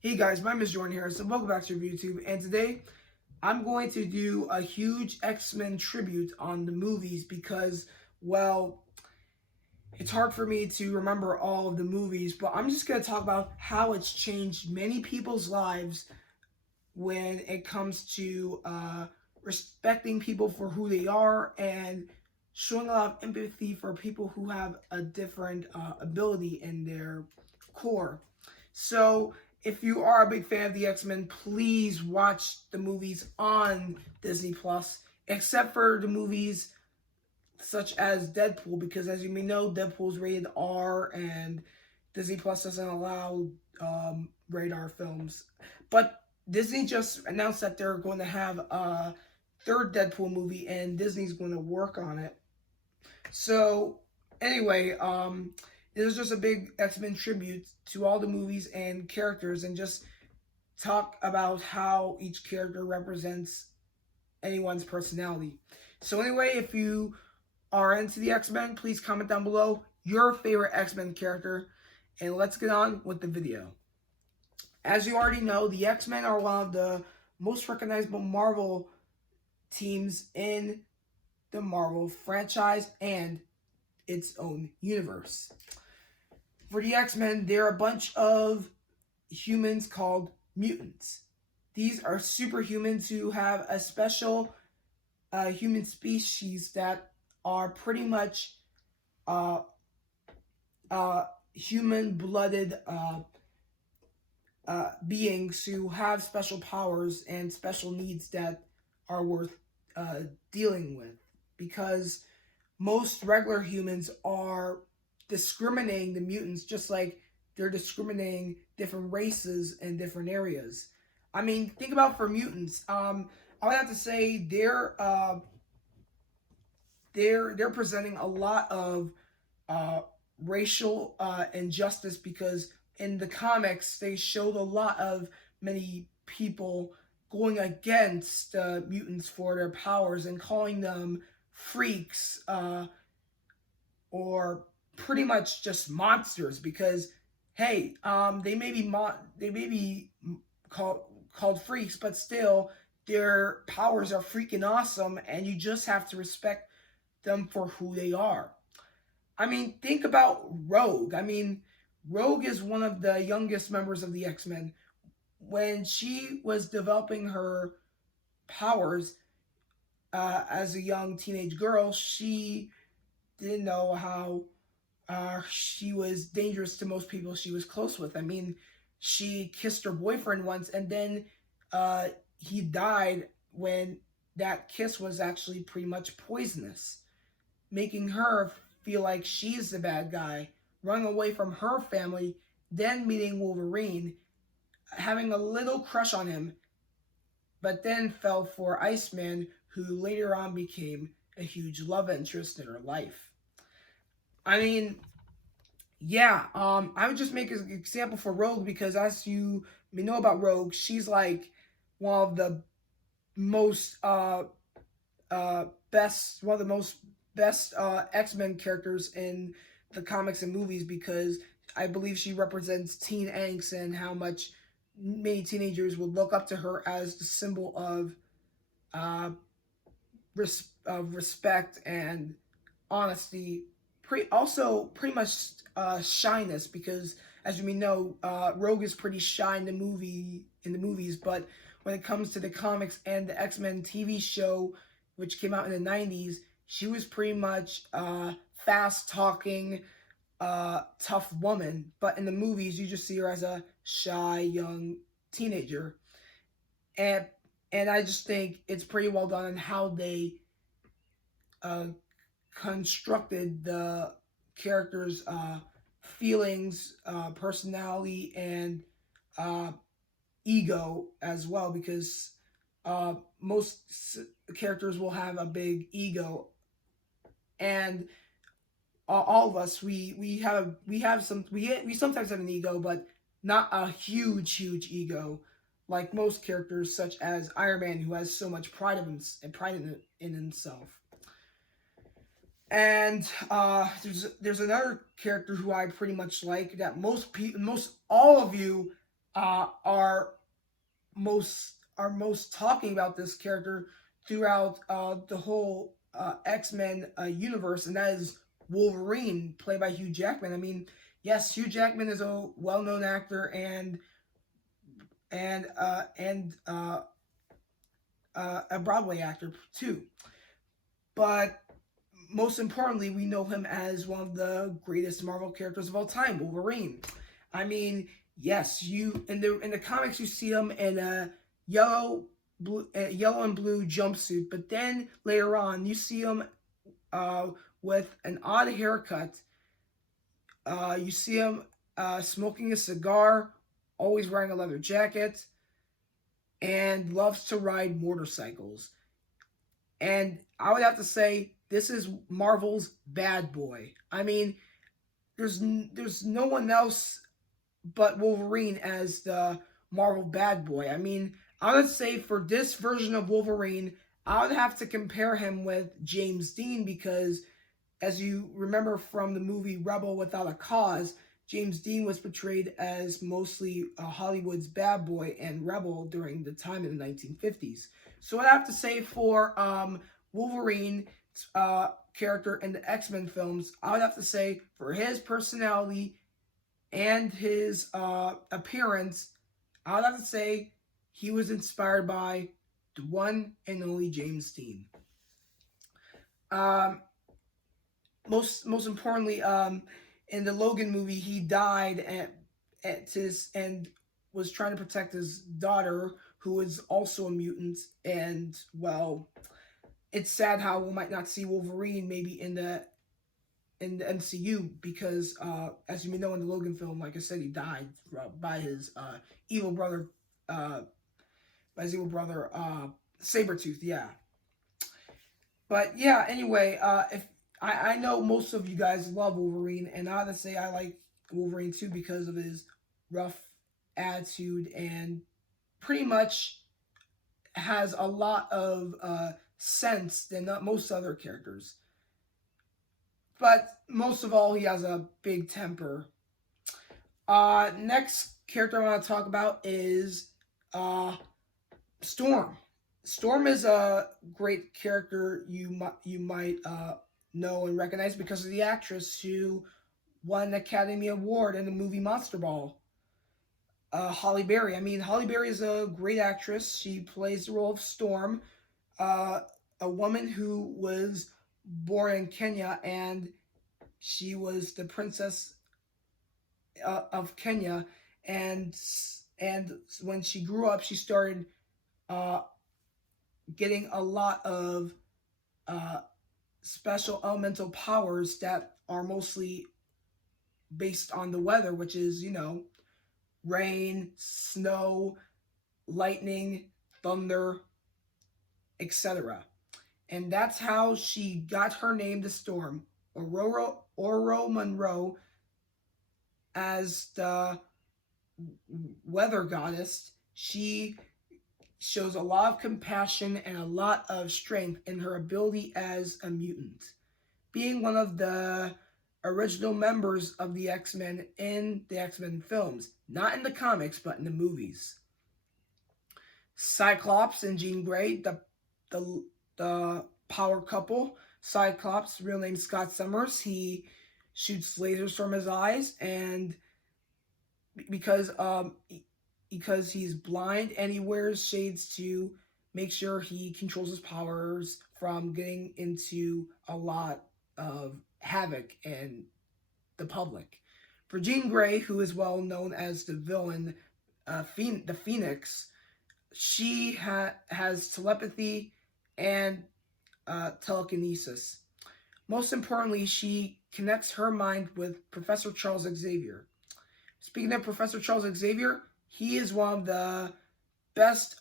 Hey guys, my name is Jordan Harris and welcome back to YouTube. And today I'm going to do a huge X-Men tribute on the movies because, well, it's hard for me to remember all of the movies, but I'm just going to talk about how it's changed many people's lives when it comes to respecting people for who they are and showing a lot of empathy for people who have a different ability in their core. So, if you are a big fan of the X-Men, please watch the movies on Disney Plus, except for the movies such as Deadpool, because as you may know, Deadpool's rated R and Disney Plus doesn't allow rated R films. But Disney just announced that they're going to have a third Deadpool movie, and Disney's going to work on it. So, anyway, this is just a big X-Men tribute to all the movies and characters, and just talk about how each character represents anyone's personality. So, anyway, if you are into the X-Men, please comment down below your favorite X-Men character, and let's get on with the video. As you already know, the X-Men are one of the most recognizable Marvel teams in the Marvel franchise and its own universe. For the X-Men, they're a bunch of humans called mutants. These are superhumans who have a special human species that are pretty much human-blooded beings who have special powers and special needs that are worth dealing with, because most regular humans are discriminating the mutants just like they're discriminating different races in different areas. I mean, think about for mutants. I would have to say they're presenting a lot of racial injustice, because in the comics they showed a lot of many people going against mutants for their powers and calling them freaks or pretty much just monsters, because hey, they may be called freaks, but still their powers are freaking awesome, and you just have to respect them for who they are. I mean, think about Rogue. I mean, Rogue is one of the youngest members of the X-Men. When she was developing her powers as a young teenage girl, she didn't know how she was dangerous to most people she was close with. I mean, she kissed her boyfriend once, and then he died when that kiss was actually pretty much poisonous, making her feel like she's the bad guy, running away from her family, then meeting Wolverine, having a little crush on him, but then fell for Iceman, who later on became a huge love interest in her life. I mean, yeah, I would just make an example for Rogue, because as you may know about Rogue, she's like one of the most best X-Men characters in the comics and movies, because I believe she represents teen angst and how much many teenagers would look up to her as the symbol of respect and honesty. Pretty much shyness, because as you may know, Rogue is pretty shy in the movies, but when it comes to the comics and the X-Men TV show, which came out in the 90s, she was pretty much fast-talking, tough woman. But in the movies, you just see her as a shy, young teenager. And I just think it's pretty well done in how they constructed the characters' feelings, personality, and ego as well, because most characters will have a big ego, and all of us we sometimes have an ego, but not a huge ego like most characters, such as Iron Man, who has so much pride in himself. And there's another character who I pretty much like, that most all of you are most talking about this character throughout the whole X-Men universe, and that is Wolverine, played by Hugh Jackman. I mean, yes, Hugh Jackman is a well-known actor and a Broadway actor too. But most importantly, we know him as one of the greatest Marvel characters of all time, Wolverine. I mean, yes, you in the comics you see him in a yellow and blue jumpsuit, but then later on you see him with an odd haircut. You see him smoking a cigar, always wearing a leather jacket, and loves to ride motorcycles. And I would have to say this is Marvel's bad boy. I mean, there's no one else but Wolverine as the Marvel bad boy. I mean, I would say for this version of Wolverine, I would have to compare him with James Dean because, as you remember from the movie Rebel Without a Cause, James Dean was portrayed as mostly Hollywood's bad boy and rebel during the time in the 1950s. So I'd have to say for Wolverine character in the X-Men films, I would have to say for his personality and his appearance, I would have to say he was inspired by the one and only James Dean. Most importantly, in the Logan movie, he died and was trying to protect his daughter, who is also a mutant. And well, it's sad how we might not see Wolverine maybe in the MCU because, as you may know, in the Logan film, like I said, he died by his evil brother, Sabretooth. Yeah. But yeah, anyway, if I know most of you guys love Wolverine, and I have to say I like Wolverine too because of his rough attitude and pretty much has a lot of sense than not most other characters. But most of all, he has a big temper. Next character I want to talk about is Storm. Storm is a great character you might know and recognize because of the actress who won an Academy Award in the movie Monster Ball. Halle Berry. I mean, Halle Berry is a great actress. She plays the role of Storm, a woman who was born in Kenya, and she was the princess of Kenya. And when she grew up, she started getting a lot of special elemental powers that are mostly based on the weather, which is, rain, snow, lightning, thunder, etc. And that's how she got her name, the Storm. Oro Monroe, as the weather goddess, she shows a lot of compassion and a lot of strength in her ability as a mutant. Being one of the original members of the X-Men in the X-Men films. Not in the comics, but in the movies. Cyclops and Jean Grey, the power couple. Cyclops, real name Scott Summers, he shoots lasers from his eyes, and because he's blind, and he wears shades to make sure he controls his powers from getting into a lot of havoc in the public. For Jean Grey, who is well known as the villain, the Phoenix, she has telepathy and telekinesis. Most importantly, she connects her mind with Professor Charles Xavier. Speaking of Professor Charles Xavier, he is one of the best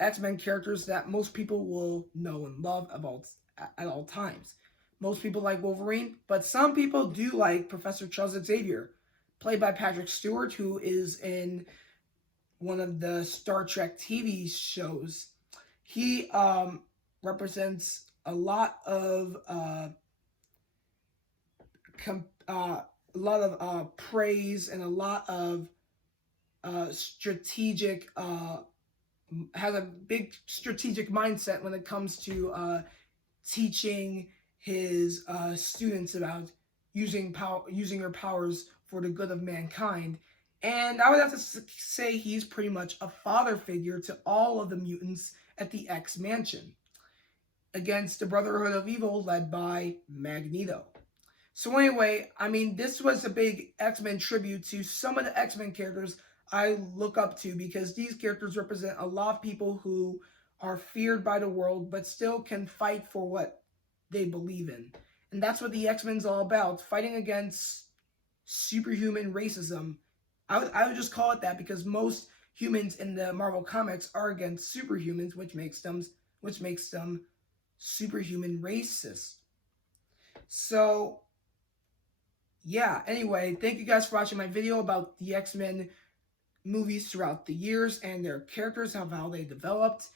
X-Men characters that most people will know and love at all times. Most people like Wolverine, but some people do like Professor Charles Xavier, played by Patrick Stewart, who is in one of the Star Trek TV shows. He represents a lot of praise and a lot of strategic, has a big strategic mindset when it comes to teaching his students about using your powers for the good of mankind. And I would have to say he's pretty much a father figure to all of the mutants at the X Mansion against the Brotherhood of Evil led by Magneto. So anyway, I mean, this was a big X-Men tribute to some of the X-Men characters I look up to, because these characters represent a lot of people who are feared by the world but still can fight for what they believe in. And that's what the X-Men's all about, fighting against superhuman racism. I would just call it that, because most humans in the Marvel comics are against superhumans, which makes them superhuman racist. So yeah, anyway, thank you guys for watching my video about the X-Men movies throughout the years and their characters, how they developed.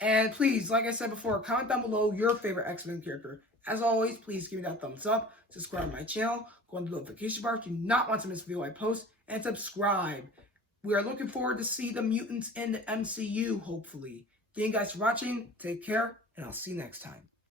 And please, like I said before, comment down below your favorite X-Men character. As always, please give me that thumbs up, subscribe to my channel, go on the notification bar if you do not want to miss a video I post, and subscribe. We are looking forward to see the mutants in the MCU, hopefully. Thank you guys for watching, take care, and I'll see you next time.